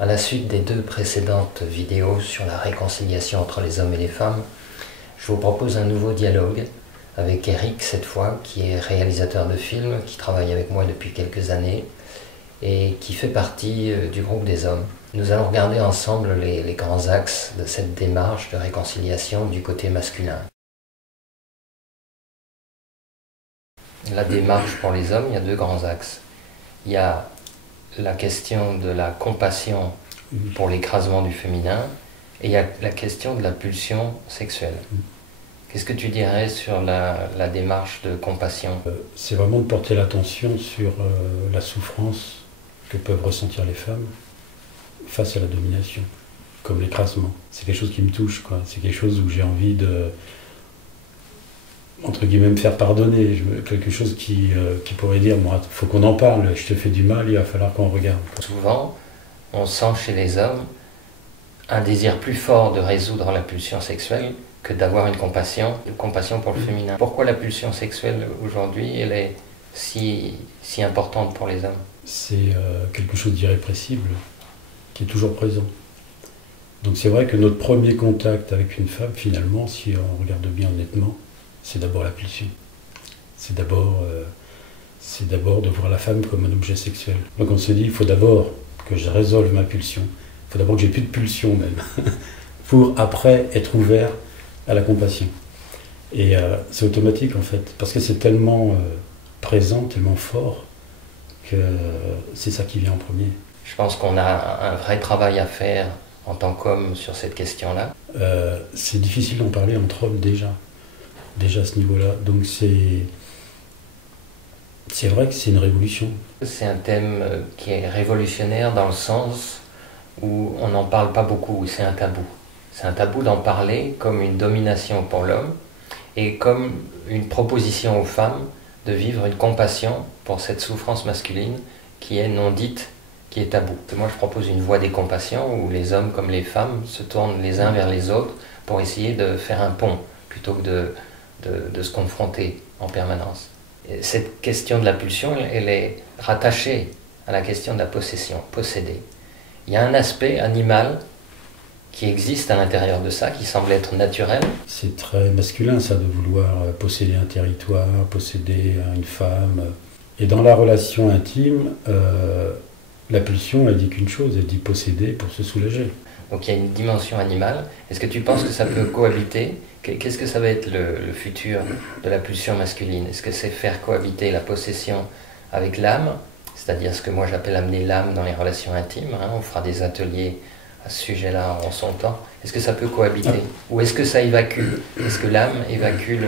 À la suite des 2 précédentes vidéos sur la réconciliation entre les hommes et les femmes, je vous propose un nouveau dialogue avec Eric cette fois, qui est réalisateur de films, qui travaille avec moi depuis quelques années et qui fait partie du groupe des hommes. Nous allons regarder ensemble les grands axes de cette démarche de réconciliation du côté masculin. La démarche pour les hommes, il y a 2 grands axes. Il y a la question de la compassion pour l'écrasement du féminin et il y a la question de la pulsion sexuelle. Qu'est-ce que tu dirais sur la démarche de compassion? C'est vraiment de porter l'attention sur la souffrance que peuvent ressentir les femmes face à la domination, comme l'écrasement. C'est quelque chose qui me touche, quoi. C'est quelque chose où j'ai envie de, entre guillemets, me faire pardonner. Quelque chose qui pourrait dire, moi, faut qu'on en parle, je te fais du mal, il va falloir qu'on regarde. Souvent, on sent chez les hommes un désir plus fort de résoudre la pulsion sexuelle que d'avoir une compassion pour le féminin. Pourquoi la pulsion sexuelle aujourd'hui, elle est si importante pour les hommes? C'est quelque chose d'irrépressible, qui est toujours présent. Donc c'est vrai que notre premier contact avec une femme, finalement, si on regarde bien honnêtement, c'est d'abord la pulsion. C'est d'abord de voir la femme comme un objet sexuel. Donc on se dit, il faut d'abord que je résolve ma pulsion. Il faut d'abord que j'ai plus de pulsion même, pour après être ouvert à la compassion. Et c'est automatique en fait, parce que c'est tellement présent, tellement fort, que c'est ça qui vient en premier. Je pense qu'on a un vrai travail à faire en tant qu'homme sur cette question-là. C'est difficile d'en parler entre hommes déjà à ce niveau-là. Donc c'est vrai que c'est une révolution. C'est un thème qui est révolutionnaire dans le sens où on n'en parle pas beaucoup, c'est un tabou. C'est un tabou d'en parler comme une domination pour l'homme et comme une proposition aux femmes de vivre une compassion pour cette souffrance masculine qui est non dite, qui est tabou. Moi je propose une voie des compassions où les hommes comme les femmes se tournent les uns vers les autres pour essayer de faire un pont plutôt que de se confronter en permanence. Et cette question de la pulsion, elle est rattachée à la question de la possession, posséder. Il y a un aspect animal qui existe à l'intérieur de ça, qui semble être naturel. C'est très masculin ça, de vouloir posséder un territoire, posséder une femme. Et dans la relation intime, la pulsion, elle dit qu'une chose, elle dit posséder pour se soulager. Donc il y a une dimension animale. Est-ce que tu penses que ça peut cohabiter? Qu'est-ce que ça va être le futur de la pulsion masculine? Est-ce que c'est faire cohabiter la possession avec l'âme, c'est-à-dire ce que moi j'appelle amener l'âme dans les relations intimes, hein? On fera des ateliers à ce sujet-là en son temps. Est-ce que ça peut cohabiter? Ou est-ce que ça évacue? Est-ce que l'âme évacue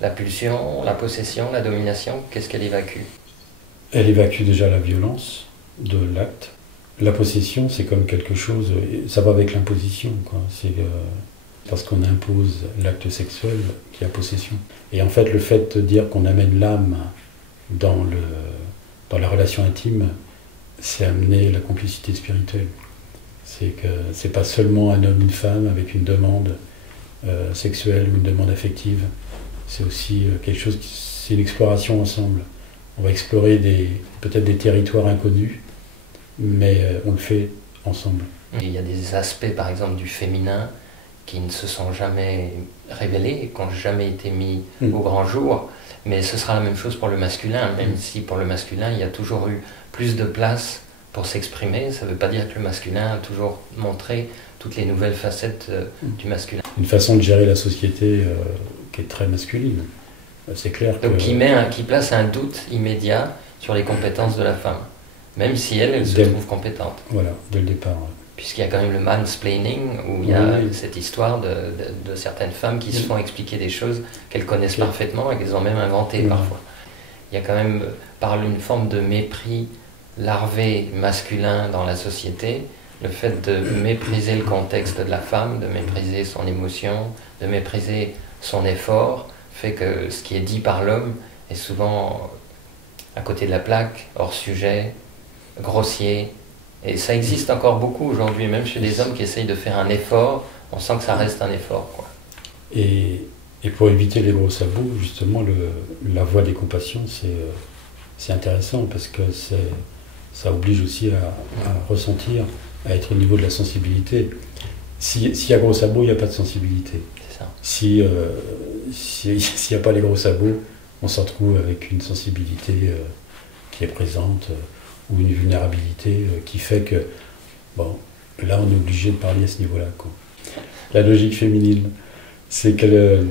la pulsion, la possession, la domination? Qu'est-ce qu'elle évacue? Elle évacue déjà la violence de l'acte. La possession, c'est comme quelque chose, ça va avec l'imposition, quoi. C'est parce qu'on impose l'acte sexuel qu'il y a possession. Et en fait, le fait de dire qu'on amène l'âme dans la relation intime, c'est amener la complicité spirituelle. C'est que c'est pas seulement un homme, une femme avec une demande sexuelle ou une demande affective. C'est aussi quelque chose, c'est une exploration ensemble. On va explorer peut-être des territoires inconnus, mais on le fait ensemble. Il y a des aspects, par exemple, du féminin qui ne se sont jamais révélés, qui n'ont jamais été mis au grand jour, mais ce sera la même chose pour le masculin, même si pour le masculin, il y a toujours eu plus de place pour s'exprimer. Ça ne veut pas dire que le masculin a toujours montré toutes les nouvelles facettes du masculin. Une façon de gérer la société qui est très masculine, c'est clair. Donc qui place un doute immédiat sur les compétences de la femme, même si elle se trouve compétente. Voilà, dès le départ. Puisqu'il y a quand même le mansplaining, où il y a cette histoire de certaines femmes qui se font expliquer des choses qu'elles connaissent parfaitement et qu'elles ont même inventées parfois. Il y a quand même, par une forme de mépris larvé masculin dans la société, le fait de mépriser le contexte de la femme, de mépriser son émotion, de mépriser son effort, fait que ce qui est dit par l'homme est souvent à côté de la plaque, hors sujet, grossier. Et ça existe encore beaucoup aujourd'hui, même chez des hommes qui essayent de faire un effort, on sent que ça reste un effort, quoi. Et pour éviter les gros sabots, justement, la voie des compassions, c'est intéressant parce que ça oblige aussi à ressentir à être au niveau de la sensibilité. S'il y a gros sabots, il n'y a pas de sensibilité. C'est ça. S'il n'y a pas les gros sabots, on se retrouve avec une sensibilité qui est présente ou une vulnérabilité qui fait que, bon, là on est obligé de parler à ce niveau-là, quoi. La logique féminine, c'est que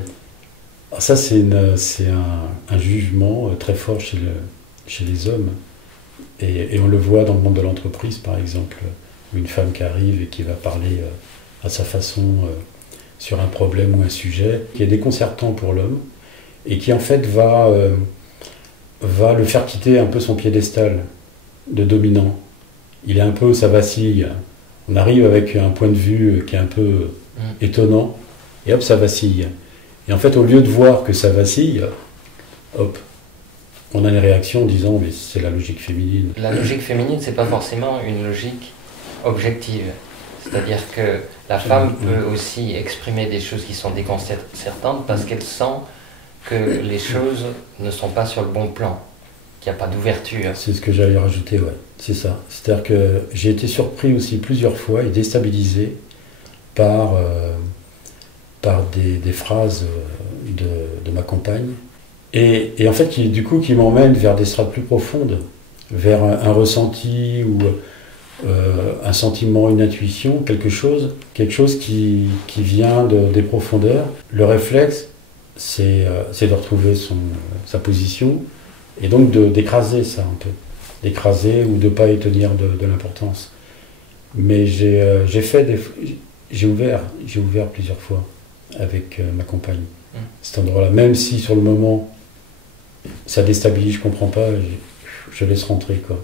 ça c'est un jugement très fort chez les hommes. Et on le voit dans le monde de l'entreprise, par exemple, une femme qui arrive et qui va parler à sa façon sur un problème ou un sujet qui est déconcertant pour l'homme et qui en fait va le faire quitter un peu son piédestal de dominant. Il est un peu, ça vacille. On arrive avec un point de vue qui est un peu étonnant et hop, ça vacille. Et en fait, au lieu de voir que ça vacille, hop, on a une réaction en disant mais c'est la logique féminine. La logique féminine, c'est pas forcément une logique objective. C'est-à-dire que la femme peut aussi exprimer des choses qui sont déconcertantes parce qu'elle sent que les choses ne sont pas sur le bon plan, qu'il n'y a pas d'ouverture. C'est ce que j'allais rajouter, ouais. C'est ça. C'est-à-dire que j'ai été surpris aussi plusieurs fois et déstabilisé par des phrases de ma compagne. Et en fait, qui m'emmène vers des strates plus profondes, vers un ressenti ou un sentiment, une intuition, quelque chose qui vient des profondeurs. Le réflexe, c'est de retrouver sa position et donc d'écraser ça un peu. D'écraser ou de ne pas y tenir de l'importance. Mais j'ai ouvert plusieurs fois avec ma compagne. Cet endroit-là, même si sur le moment ça déstabilise, je comprends pas, je laisse rentrer, quoi.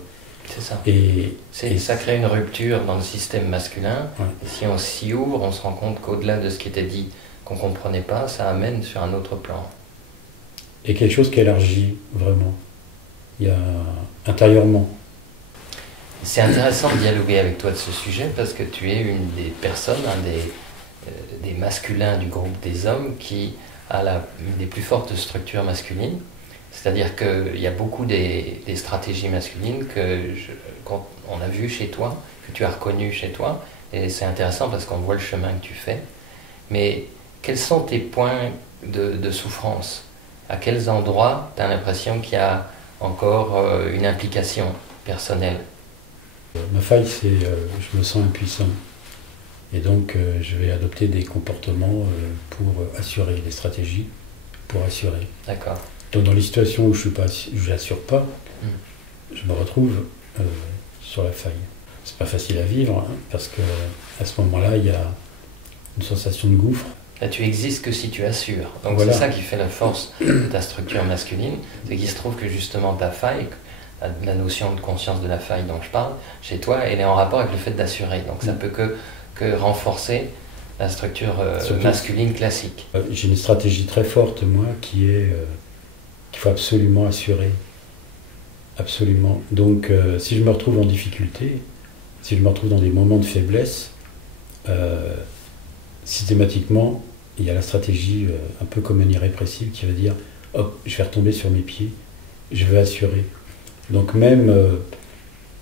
C'est ça. Et ça crée une rupture dans le système masculin. Ouais. Et si on s'y ouvre, on se rend compte qu'au-delà de ce qui était dit, qu'on ne comprenait pas, ça amène sur un autre plan. Et quelque chose qui élargit vraiment. Il y a intérieurement. C'est intéressant de dialoguer avec toi de ce sujet parce que tu es une des personnes, des masculins du groupe des hommes qui a une des plus fortes structures masculines. C'est-à-dire qu'il y a beaucoup des stratégies masculines qu'on a vues chez toi, que tu as reconnues chez toi, et c'est intéressant parce qu'on voit le chemin que tu fais. Mais quels sont tes points de souffrance? À quels endroits tu as l'impression qu'il y a encore une implication personnelle? Ma faille, c'est je me sens impuissant. Et donc je vais adopter des comportements pour assurer, des stratégies pour assurer. D'accord. Donc dans les situations où je n'assure pas, je me retrouve sur la faille. C'est pas facile à vivre, hein, parce que à ce moment-là, il y a une sensation de gouffre. Là, tu existes que si tu assures. Donc voilà. C'est ça qui fait la force de ta structure masculine, c'est qu'il se trouve que justement ta faille, la notion de conscience de la faille dont je parle, chez toi, elle est en rapport avec le fait d'assurer. Donc ça peut que renforcer la structure masculine classique. J'ai une stratégie très forte, moi, qui est qu'il faut absolument assurer. Absolument. Donc, si je me retrouve en difficulté, si je me retrouve dans des moments de faiblesse, systématiquement, il y a la stratégie, un peu comme une irrépressible, qui va dire « Hop, je vais retomber sur mes pieds, je vais assurer ». Donc même,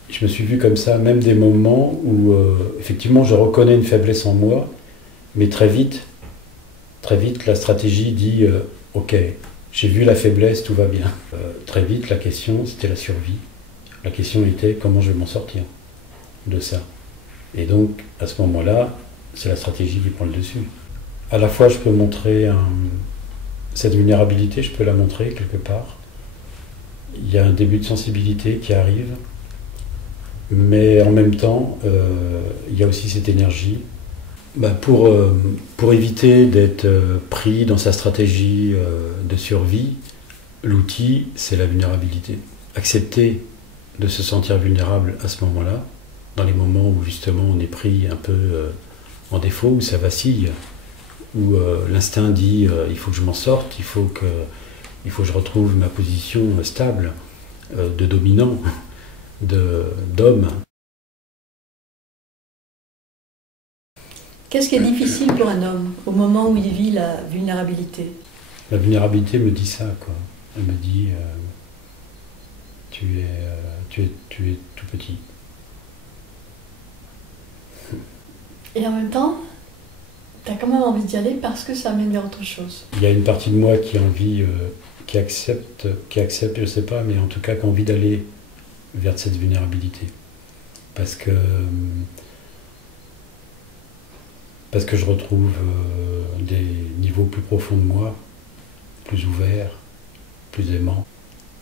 je me suis vu comme ça, même des moments où, effectivement, je reconnais une faiblesse en moi, mais très vite, la stratégie dit « Ok, j'ai vu la faiblesse, tout va bien ». Très vite, la question, c'était la survie. La question était comment je vais m'en sortir de ça. Et donc, à ce moment-là, c'est la stratégie qui prend le dessus. À la fois, je peux montrer cette vulnérabilité, je peux la montrer quelque part. Il y a un début de sensibilité qui arrive, mais en même temps, il y a aussi cette énergie. Pour éviter d'être pris dans sa stratégie de survie, l'outil, c'est la vulnérabilité. Accepter de se sentir vulnérable à ce moment-là, dans les moments où justement on est pris un peu en défaut, où ça vacille, où l'instinct dit il faut que je m'en sorte, il faut que je retrouve ma position stable de dominant, d'homme. Qu'est-ce qui est difficile pour un homme au moment où il vit la vulnérabilité? La vulnérabilité me dit ça, quoi. Elle me dit tu es tout petit. Et en même temps, tu as quand même envie d'y aller parce que ça amène vers autre chose. Il y a une partie de moi qui a envie, qui accepte, je sais pas, mais en tout cas qui a envie d'aller vers cette vulnérabilité. Parce que je retrouve des niveaux plus profonds de moi, plus ouverts, plus aimants,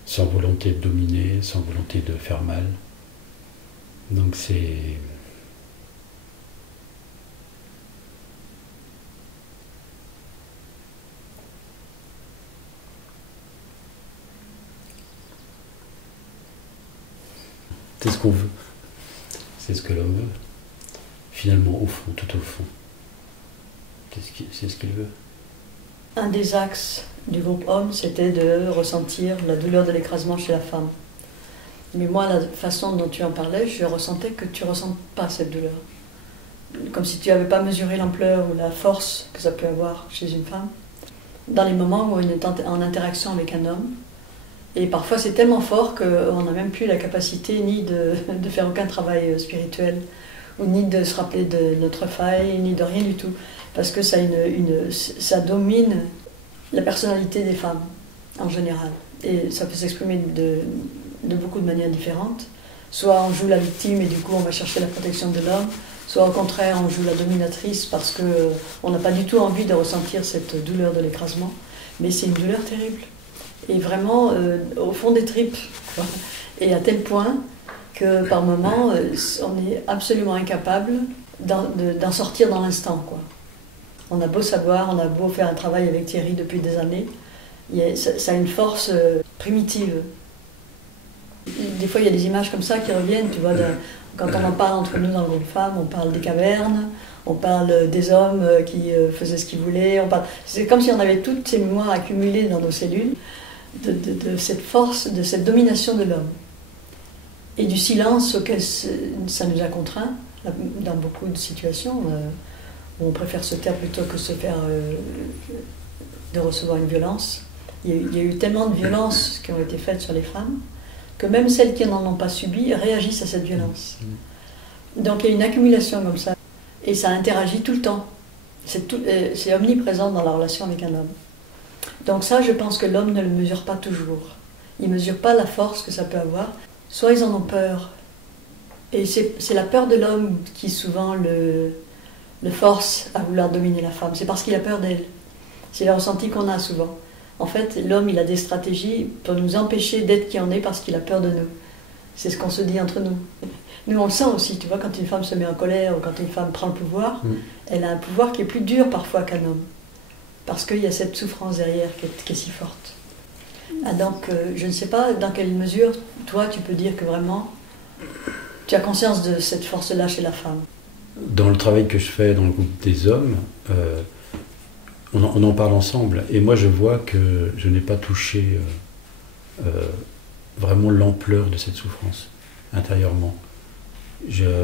sans volonté de dominer, sans volonté de faire mal. Donc c'est ce qu'on veut. C'est ce que l'homme veut. Finalement, au fond, tout au fond. C'est ce qu'il veut. Un des axes du groupe homme, c'était de ressentir la douleur de l'écrasement chez la femme. Mais moi, la façon dont tu en parlais, je ressentais que tu ne ressens pas cette douleur. Comme si tu n'avais pas mesuré l'ampleur ou la force que ça peut avoir chez une femme. Dans les moments où on est en interaction avec un homme, et parfois c'est tellement fort qu'on n'a même plus la capacité ni de faire aucun travail spirituel, ou ni de se rappeler de notre faille, ni de rien du tout. Parce que ça domine la personnalité des femmes, en général. Et ça peut s'exprimer de beaucoup de manières différentes. Soit on joue la victime et du coup on va chercher la protection de l'homme, soit au contraire on joue la dominatrice parce qu'on n'a pas du tout envie de ressentir cette douleur de l'écrasement. Mais c'est une douleur terrible. Et vraiment au fond des tripes. Et à tel point que par moments on est absolument incapable d'en sortir dans l'instant, quoi. On a beau savoir, on a beau faire un travail avec Thierry depuis des années, ça a une force primitive. Des fois, il y a des images comme ça qui reviennent, tu vois, quand on en parle entre nous dans le groupe femmes, on parle des cavernes, on parle des hommes qui faisaient ce qu'ils voulaient, c'est comme si on avait toutes ces mémoires accumulées dans nos cellules, de cette force, de cette domination de l'homme. Et du silence auquel ça nous a contraints, dans beaucoup de situations, où on préfère se taire plutôt que se faire de recevoir une violence. Il y a eu tellement de violences qui ont été faites sur les femmes que même celles qui n'en ont pas subi réagissent à cette violence. Donc il y a une accumulation comme ça et ça interagit tout le temps. C'est omniprésent dans la relation avec un homme. Donc ça, je pense que l'homme ne le mesure pas toujours. Il ne mesure pas la force que ça peut avoir. Soit ils en ont peur. Et c'est la peur de l'homme qui souvent le force à vouloir dominer la femme. C'est parce qu'il a peur d'elle. C'est le ressenti qu'on a souvent. En fait, l'homme, il a des stratégies pour nous empêcher d'être qui on est parce qu'il a peur de nous. C'est ce qu'on se dit entre nous. Nous, on le sent aussi, tu vois, quand une femme se met en colère ou quand une femme prend le pouvoir, elle a un pouvoir qui est plus dur parfois qu'un homme. Parce qu'il y a cette souffrance derrière qui est si forte. Ah, donc, je ne sais pas dans quelle mesure, toi, tu peux dire que vraiment, tu as conscience de cette force-là chez la femme. Dans le travail que je fais dans le groupe des hommes, on en parle ensemble. Et moi, je vois que je n'ai pas touché vraiment l'ampleur de cette souffrance intérieurement. Je sens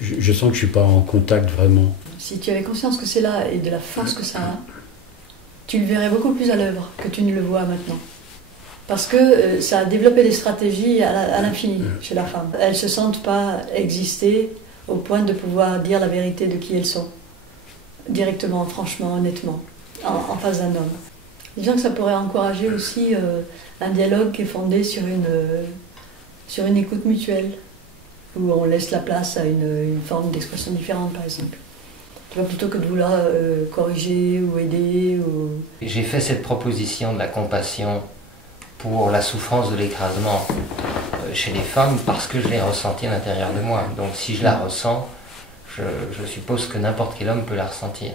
que je ne suis pas en contact vraiment. Si tu avais conscience que c'est là et de la force que ça a, tu le verrais beaucoup plus à l'œuvre que tu ne le vois maintenant. Parce que ça a développé des stratégies à l'infini chez la femme. Elles ne se sentent pas exister au point de pouvoir dire la vérité de qui elles sont, directement, franchement, honnêtement, en face d'un homme. Disons que ça pourrait encourager aussi un dialogue qui est fondé sur une écoute mutuelle, où on laisse la place à une forme d'expression différente, par exemple. Tu vois, plutôt que de vouloir corriger ou aider. J'ai fait cette proposition de la compassion pour la souffrance de l'écrasement chez les femmes parce que je l'ai ressentie à l'intérieur de moi. Donc si je la ressens, je suppose que n'importe quel homme peut la ressentir.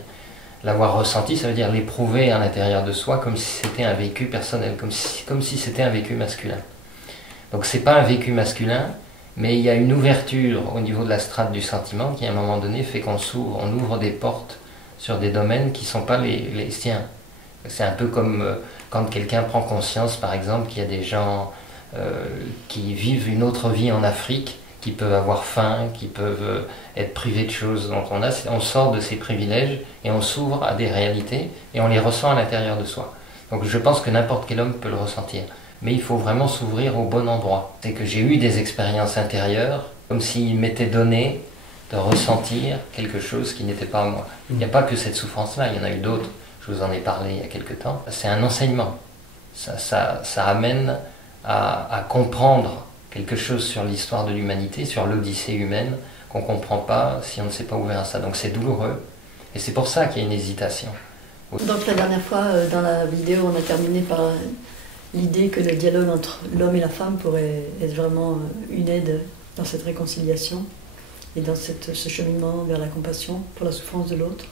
L'avoir ressentie, ça veut dire l'éprouver à l'intérieur de soi comme si c'était un vécu personnel, comme si c'était un vécu masculin. Donc c'est pas un vécu masculin, mais il y a une ouverture au niveau de la strate du sentiment qui à un moment donné fait qu'on ouvre des portes sur des domaines qui ne sont pas les siens. C'est un peu comme quand quelqu'un prend conscience, par exemple, qu'il y a des gens qui vivent une autre vie en Afrique, qui peuvent avoir faim, qui peuvent être privés de choses dont on sort de ces privilèges et on s'ouvre à des réalités et on les ressent à l'intérieur de soi. Donc je pense que n'importe quel homme peut le ressentir. Mais il faut vraiment s'ouvrir au bon endroit. C'est que j'ai eu des expériences intérieures, comme s'il m'était donné de ressentir quelque chose qui n'était pas moi. Il n'y a pas que cette souffrance-là, il y en a eu d'autres, je vous en ai parlé il y a quelque temps. C'est un enseignement, ça amène à comprendre quelque chose sur l'histoire de l'humanité, sur l'odyssée humaine, qu'on ne comprend pas si on ne s'est pas ouvert à ça. Donc c'est douloureux, et c'est pour ça qu'il y a une hésitation. Donc la dernière fois, dans la vidéo, on a terminé par l'idée que le dialogue entre l'homme et la femme pourrait être vraiment une aide dans cette réconciliation et dans ce cheminement vers la compassion pour la souffrance de l'autre.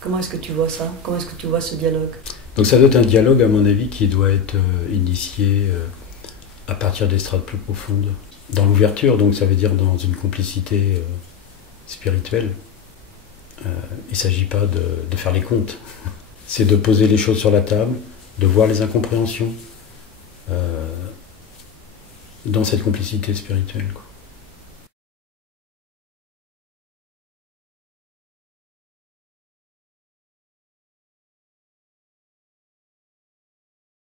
Comment est-ce que tu vois ça? Comment est-ce que tu vois ce dialogue? Donc ça doit être un dialogue, à mon avis, qui doit être initié à partir des strates plus profondes. Dans l'ouverture, donc ça veut dire dans une complicité spirituelle. Il ne s'agit pas de faire les comptes. C'est de poser les choses sur la table, de voir les incompréhensions dans cette complicité spirituelle, quoi.